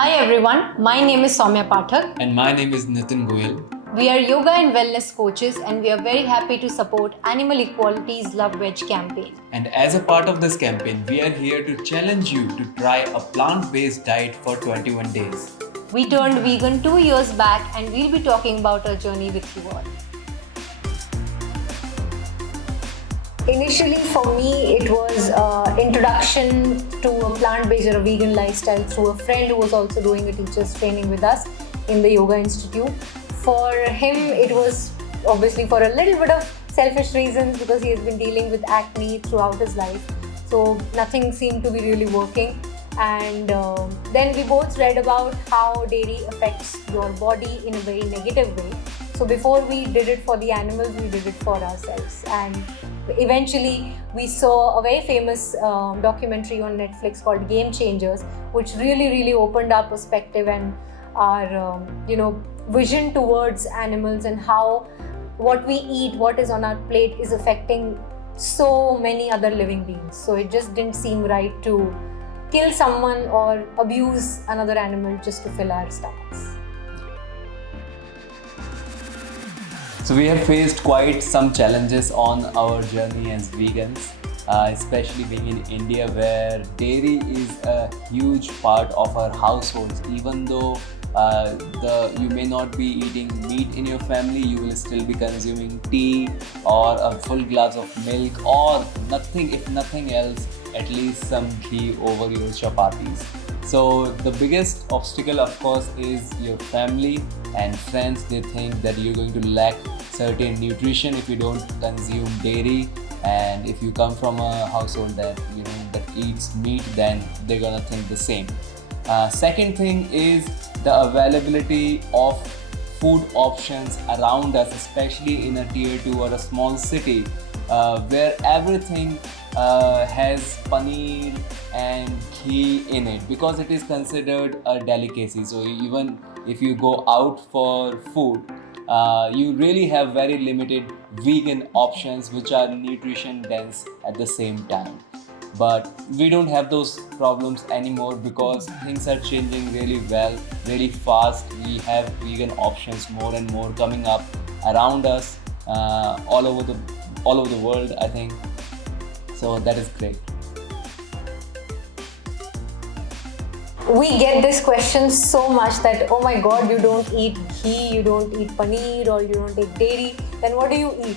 Hi everyone, my name is Soumya Pathak. And my name is Nitin Goyal. We are yoga and wellness coaches and we are very happy to support Animal Equality's Love Veg campaign. And as a part of this campaign, we are here to challenge you to try a plant-based diet for 21 days. We turned vegan 2 years back and we'll be talking about our journey with you all. Initially for me it was introduction to a plant-based or a vegan lifestyle through a friend who was also doing a teacher's training with us in the Yoga Institute. For him it was obviously for a little bit of selfish reasons because he has been dealing with acne throughout his life. So nothing seemed to be really working. And then we both read about how dairy affects your body in a very negative way. So before we did it for the animals, we did it for ourselves. And eventually we saw a very famous documentary on Netflix called Game Changers, which really opened our perspective and our vision towards animals and how what we eat, what is on our plate is affecting so many other living beings. So it just didn't seem right to kill someone or abuse another animal just to fill our stomachs. So we have faced quite some challenges on our journey as vegans, especially being in India where dairy is a huge part of our households. Even though you may not be eating meat in your family, you will still be consuming tea or a full glass of milk or nothing, if nothing else, at least some ghee over your chapatis. So the biggest obstacle of course is your family and friends. They think that you're going to lack certain nutrition if you don't consume dairy, and if you come from a household that that eats meat, then they're gonna think the same. Second thing is the availability of food options around us, especially in a tier 2 or a small city where everything has paneer and ghee in it because it is considered a delicacy. So even if you go out for food, you really have very limited vegan options which are nutrition dense at the same time. But we don't have those problems anymore because things are changing really well, really fast. We have vegan options more and more coming up around us, all over the world, I think. So that is great. We get this question so much that, oh my god, you don't eat ghee, you don't eat paneer, or you don't eat dairy, then what do you eat?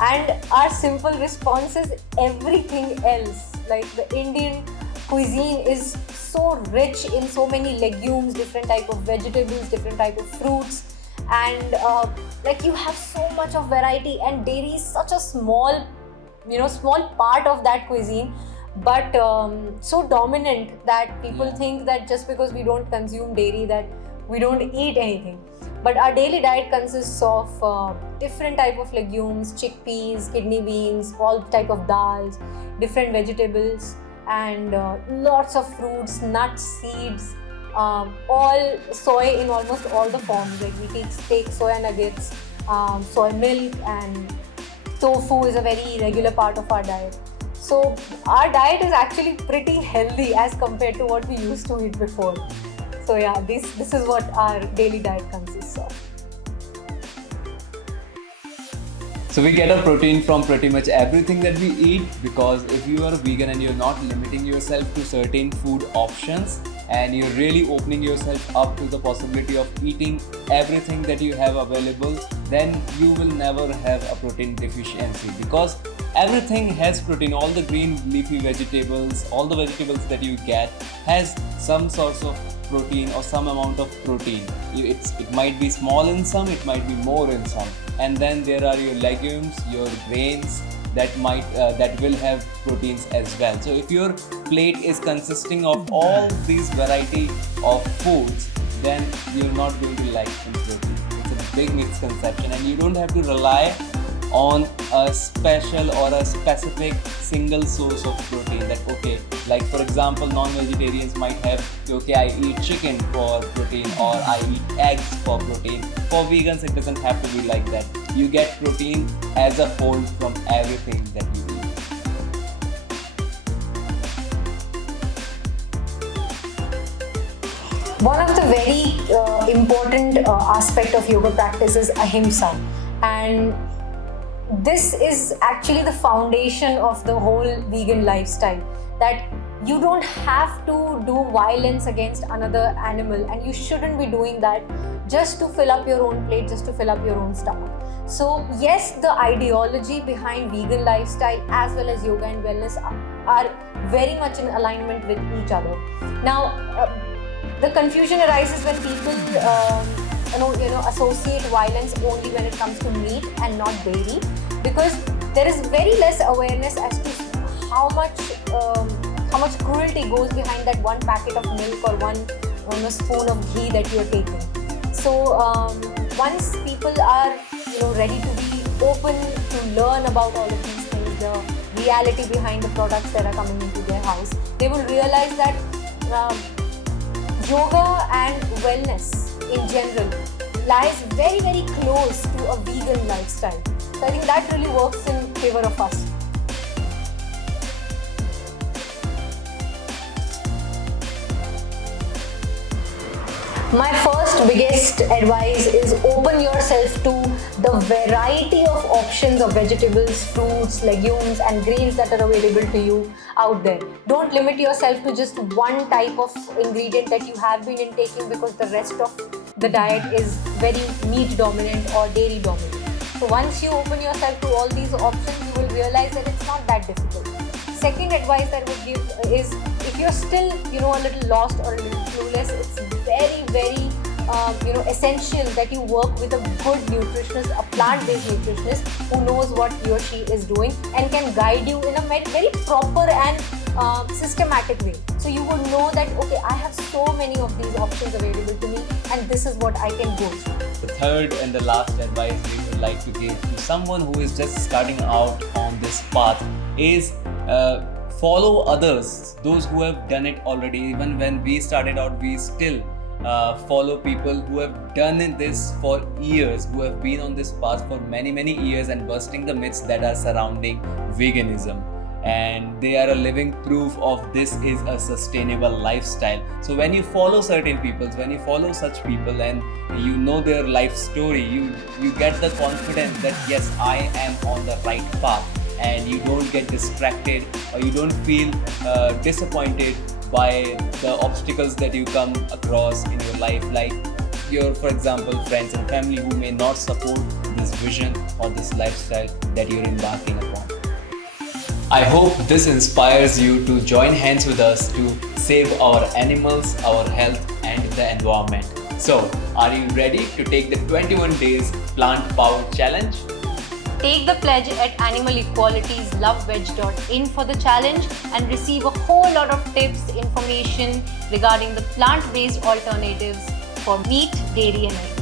And our simple response is everything else. Like the Indian cuisine is so rich in so many legumes, different type of vegetables, different type of fruits, and you have so much of variety, and dairy is such a small part of that cuisine, but so dominant that people think that just because we don't consume dairy that we don't eat anything. But our daily diet consists of different type of legumes, chickpeas, kidney beans, all type of dals, different vegetables, and lots of fruits, nuts, seeds, all soy in almost all the forms. Like we take soya nuggets, soy milk, and tofu is a very regular part of our diet. So our diet is actually pretty healthy as compared to what we used to eat before. So yeah, this is what our daily diet consists of. So we get our protein from pretty much everything that we eat, because if you are a vegan and you're not limiting yourself to certain food options and you're really opening yourself up to the possibility of eating everything that you have available, then you will never have a protein deficiency, because everything has protein. All the green leafy vegetables, all the vegetables that you get has some sorts of protein or some amount of protein. It might be small in some, it might be more in some. And then there are your legumes, your grains that will have proteins as well. So if your plate is consisting of all these variety of foods, then you're not going to lack in protein. It's a big misconception, and you don't have to rely on a special or a specific single source of protein. That okay, like for example, non-vegetarians might have, okay, I eat chicken for protein or I eat eggs for protein. For vegans, it doesn't have to be like that. You get protein as a whole from everything that you eat. One of the very important aspect of yoga practice is ahimsa, and this is actually the foundation of the whole vegan lifestyle, that you don't have to do violence against another animal, and you shouldn't be doing that just to fill up your own plate, just to fill up your own stomach. So yes, the ideology behind vegan lifestyle as well as yoga and wellness are very much in alignment with each other. Now, the confusion arises when people associate violence only when it comes to meat and not dairy, because there is very less awareness as to how much cruelty goes behind that one packet of milk or one spoon of ghee that you are taking. So once people are ready to be open to learn about all of these things, the reality behind the products that are coming into their house, they will realize that yoga and wellness in general lies very, very close to a vegan lifestyle. So I think that really works in favor of us. My first biggest advice is open yourself to the variety of options of vegetables, fruits, legumes and grains that are available to you out there. Don't limit yourself to just one type of ingredient that you have been intaking, because the rest of the diet is very meat dominant or dairy dominant. So once you open yourself to all these options, you will realize that it's not that difficult. Second advice that I would give is, if you're still a little lost or a little clueless, it's very, very essential that you work with a good nutritionist, a plant-based nutritionist who knows what he or she is doing and can guide you in a very proper and systematic way. So you would know that, okay, I have so many of these options available to me and this is what I can go through. The third and the last advice we would like to give to someone who is just starting out on this path is follow others, those who have done it already. Even when we started out, we still follow people who have done this for years, who have been on this path for many years and busting the myths that are surrounding veganism. And they are a living proof of this is a sustainable lifestyle. So when you follow certain people, when you follow such people and you know their life story, you get the confidence that yes, I am on the right path, and you don't get distracted or you don't feel disappointed by the obstacles that you come across in your life, like your, for example, friends and family who may not support this vision or this lifestyle that you're embarking upon. I hope this inspires you to join hands with us to save our animals, our health and the environment. So, are you ready to take the 21 days plant power challenge? Take the pledge at Animal Equality's loveveg.in for the challenge and receive a whole lot of tips, information regarding the plant-based alternatives for meat, dairy and eggs.